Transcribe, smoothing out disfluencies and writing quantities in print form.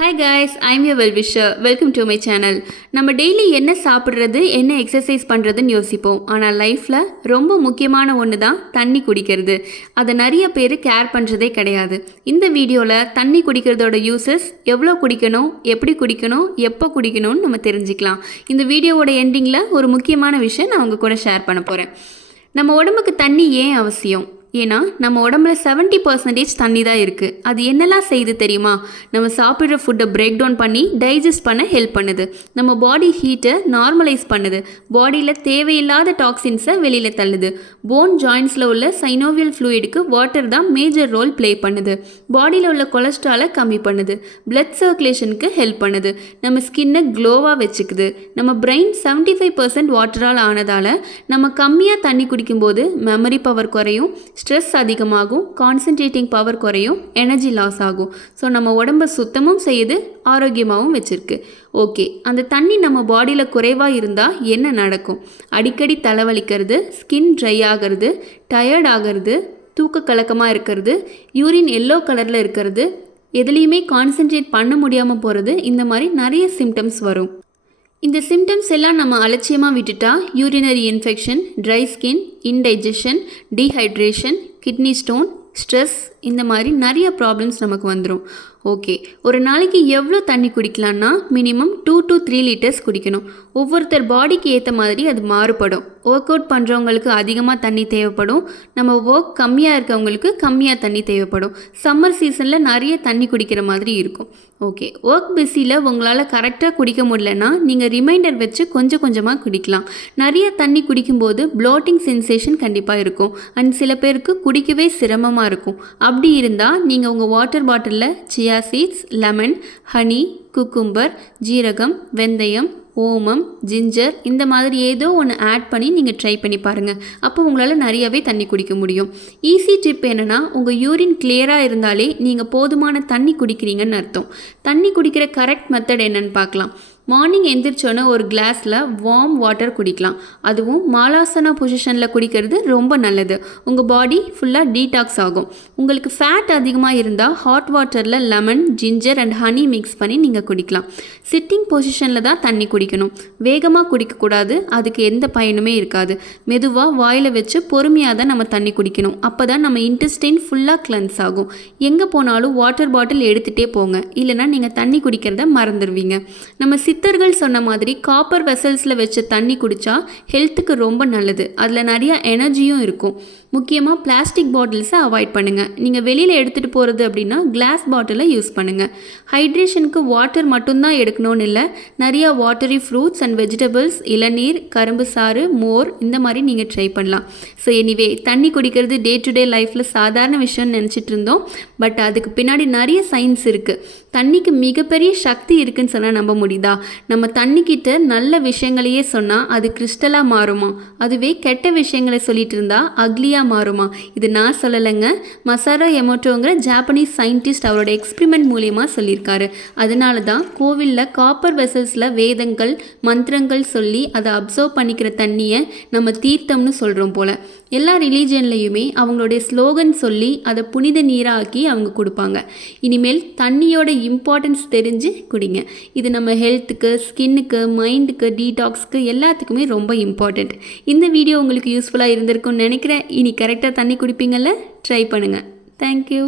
Hi guys, I'm you well-wisher. Welcome to my channel. நம்ம daily என்ன சாப்பிட்றது, என்ன எக்ஸசைஸ் பண்ணுறதுன்னு யோசிப்போம். ஆனால் லைஃப்பில் ரொம்ப முக்கியமான ஒன்று தான் தண்ணி குடிக்கிறது. அதை நிறைய பேர் கேர் பண்ணுறதே கிடையாது. இந்த வீடியோவில் தண்ணி குடிக்கிறதோட யூசஸ், எவ்வளோ குடிக்கணும், எப்படி குடிக்கணும், எப்போ குடிக்கணும்னு நம்ம தெரிஞ்சுக்கலாம். இந்த வீடியோவோட எண்டிங்கில் ஒரு முக்கியமான விஷயம் நான் உங்கள் கூட ஷேர் பண்ண போகிறேன். நம்ம உடம்புக்கு தண்ணி ஏன் அவசியம்? ஏன்னா நம்ம உடம்புல 70% தண்ணி தான் இருக்குது. அது என்னெல்லாம் செய்யுது தெரியுமா? நம்ம சாப்பிட்ற ஃபுட்டை பிரேக் டவுன் பண்ணி டைஜஸ்ட் பண்ண ஹெல்ப் பண்ணுது. நம்ம பாடி ஹீட்டை நார்மலைஸ் பண்ணுது. பாடியில் தேவையில்லாத டாக்ஸின்ஸை வெளியில் தள்ளுது. போன் ஜாயின்ஸில் உள்ள சைனோவியல் ஃப்ளூயிடுக்கு வாட்டர் தான் மேஜர் ரோல் ப்ளே பண்ணுது. பாடியில் உள்ள கொலஸ்ட்ராலை கம்மி பண்ணுது. பிளட் சர்க்குலேஷனுக்கு ஹெல்ப் பண்ணுது. நம்ம ஸ்கின்னை க்ளோவாக வச்சுக்குது. நம்ம பிரெயின் 75% வாட்டரால் ஆனதால் நம்ம கம்மியாக தண்ணி குடிக்கும்போது மெமரி பவர் குறையும், ஸ்ட்ரெஸ் அதிகமாகும், கான்சன்ட்ரேட்டிங் பவர் குறையும், எனர்ஜி லாஸ் ஆகும். ஸோ நம்ம உடம்பை சுத்தமும் செய்யுது, ஆரோக்கியமாகவும் வச்சுருக்கு. ஓகே, அந்த தண்ணி நம்ம பாடியில் குறைவாக இருந்தால் என்ன நடக்கும்? அடிக்கடி தலைவலிக்கிறது, ஸ்கின் ட்ரை ஆகிறது, டயர்ட் ஆகிறது, தூக்க கலக்கமாக இருக்கிறது, யூரின் எல்லோ கலரில் இருக்கிறது, எதுலேயுமே கான்சன்ட்ரேட் பண்ண முடியாமல் போகிறது, இந்த மாதிரி நிறைய சிம்டம்ஸ் வரும். இந்த சிம்டம்ஸ் எல்லாம் நம்ம அலட்சியமாக விட்டுட்டா urinary infection, dry skin, indigestion, dehydration, kidney stone, stress, இந்த மாதிரி நிறைய ப்ராப்ளம்ஸ் நமக்கு வந்துடும். ஓகே, ஒரு நாளைக்கு எவ்வளோ தண்ணி குடிக்கலான்னா மினிமம் 2 to 3 லிட்டர்ஸ் குடிக்கணும். ஒவ்வொருத்தர் பாடிக்கு ஏற்ற மாதிரி அது மாறுபடும். ஒர்க் அவுட் பண்ணுறவங்களுக்கு அதிகமாக தண்ணி தேவைப்படும். நம்ம ஒர்க் கம்மியாக இருக்கவங்களுக்கு கம்மியாக தண்ணி தேவைப்படும். சம்மர் சீசனில் நிறைய தண்ணி குடிக்கிற மாதிரி இருக்கும். ஓகே, ஒர்க் பிஸியில் உங்களால் கரெக்டாக குடிக்க முடியலன்னா நீங்கள் ரிமைண்டர் வச்சு கொஞ்சம் கொஞ்சமாக குடிக்கலாம். நிறைய தண்ணி குடிக்கும்போது ப்ளோட்டிங் சென்சேஷன் கண்டிப்பாக இருக்கும். அண்ட் சில பேருக்கு குடிக்கவே சிரமமாக இருக்கும். அப்படி இருந்தால் நீங்கள் உங்கள் வாட்டர் பாட்டிலில் chia seeds, lemon, honey, cucumber, ஜீரகம், வெந்தயம், ஓமம், ஜிஞ்சர், இந்த மாதிரி ஏதோ ஒன்று ஆட் பண்ணி நீங்கள் ட்ரை பண்ணி பாருங்கள். அப்போ உங்களால் நிறையவே தண்ணி குடிக்க முடியும். ஈஸி டிப் என்னென்னா, உங்கள் யூரின் கிளியராக இருந்தாலே நீங்கள் போதுமான தண்ணி குடிக்கிறீங்கன்னு அர்த்தம். தண்ணி குடிக்கிற கரெக்ட் மெத்தட் என்னன்னு பார்க்கலாம். மார்னிங் எந்திரிச்சோன்னே ஒரு கிளாஸில் வார்ம் வாட்டர் குடிக்கலாம். அதுவும் மாலாசனா பொசிஷனில் குடிக்கிறது ரொம்ப நல்லது. உங்கள் பாடி ஃபுல்லாக டீடாக்ஸ் ஆகும். உங்களுக்கு ஃபேட் அதிகமாக இருந்தால் ஹாட் வாட்டரில் lemon, ginger and honey mix பண்ணி நீங்கள் குடிக்கலாம். சிட்டிங் பொசிஷனில் தான் தண்ணி குடிக்கணும். வேகமாக குடிக்கக்கூடாது, அதுக்கு எந்த பயனுமே இருக்காது. மெதுவாக வாயில் வச்சு பொறுமையாக தான் நம்ம தண்ணி குடிக்கணும். அப்போ தான் நம்ம இன்டெஸ்டைன் ஃபுல்லாக கிளென்ஸ் ஆகும். எங்கே போனாலும் வாட்டர் பாட்டில் எடுத்துகிட்டே போங்க, இல்லைனா நீங்கள் தண்ணி குடிக்கிறத மறந்துடுவீங்க. நம்ம சித்தர்கள் சொன்ன மாதிரி காப்பர் வெசல்ஸில் வச்ச தண்ணி குடித்தா ஹெல்த்துக்கு ரொம்ப நல்லது. அதில் நிறையா எனர்ஜியும் இருக்கும். முக்கியமாக பிளாஸ்டிக் பாட்டில்ஸை அவாய்ட் பண்ணுங்கள். நீங்கள் வெளியில் எடுத்துகிட்டு போகிறது அப்படின்னா கிளாஸ் பாட்டிலை யூஸ் பண்ணுங்கள். ஹைட்ரேஷனுக்கு வாட்டர் மட்டும்தான் எடுக்கணும்னு இல்லை, நிறையா வாட்டரி ஃப்ரூட்ஸ் அண்ட் வெஜிடபிள்ஸ், இளநீர், கரும்பு சாறு, மோர், இந்த மாதிரி நீங்கள் ட்ரை பண்ணலாம். ஸோ எனிவே, தண்ணி குடிக்கிறது டே டு டே லைஃப்பில் சாதாரண விஷயம்னு நினச்சிட்டு இருந்தோம். பட் அதுக்கு பின்னாடி நிறைய சயின்ஸ் இருக்குது. தண்ணிக்கு மிகப்பெரிய சக்தி இருக்குன்னு சொன்னால் நம்ப முடியுதா? நம்ம தண்ணிக்கிட்ட நல்ல விஷயங்களையே சொன்னால் அது கிறிஸ்டலாக மாறுமா? அதுவே கெட்ட விஷயங்களை சொல்லிட்டு இருந்தால் அக்லியாக மாறுமா? இது நான் சொல்லலைங்க, மசாரோ எமோட்டோங்கிற ஜாப்பனீஸ் சயின்டிஸ்ட் அவரோட எக்ஸ்பிரிமெண்ட் மூலியமாக சொல்லியிருக்காரு. அதனால தான் கோவிலில் காப்பர் வெசல்ஸில் வேதங்கள், மந்திரங்கள் சொல்லி அதை அப்சர்வ் பண்ணிக்கிற தண்ணியை நம்ம தீர்த்தம்னு சொல்கிறோம் போல். எல்லா ரிலீஜன்லேயுமே அவங்களுடைய ஸ்லோகன் சொல்லி அதை புனித நீராக்கி அவங்க கொடுப்பாங்க. இனிமேல் தண்ணியோட இம்பார்ட்டன்ஸ் தெரிஞ்சு குடிங்க. இது நம்ம ஹெல்த்துக்கு, ஸ்கின்னுக்கு, மைண்டுக்கு, டீடாக்ஸ்க்கு எல்லாத்துக்குமே ரொம்ப இம்பார்ட்டண்ட். இந்த வீடியோ உங்களுக்கு யூஸ்ஃபுல்லாக இருந்திருக்கும்னு நினைக்கிறேன். இனி கரெக்டாக தண்ணி குடிப்பீங்கள்ல? ட்ரை பண்ணுங்கள். தேங்க்யூ.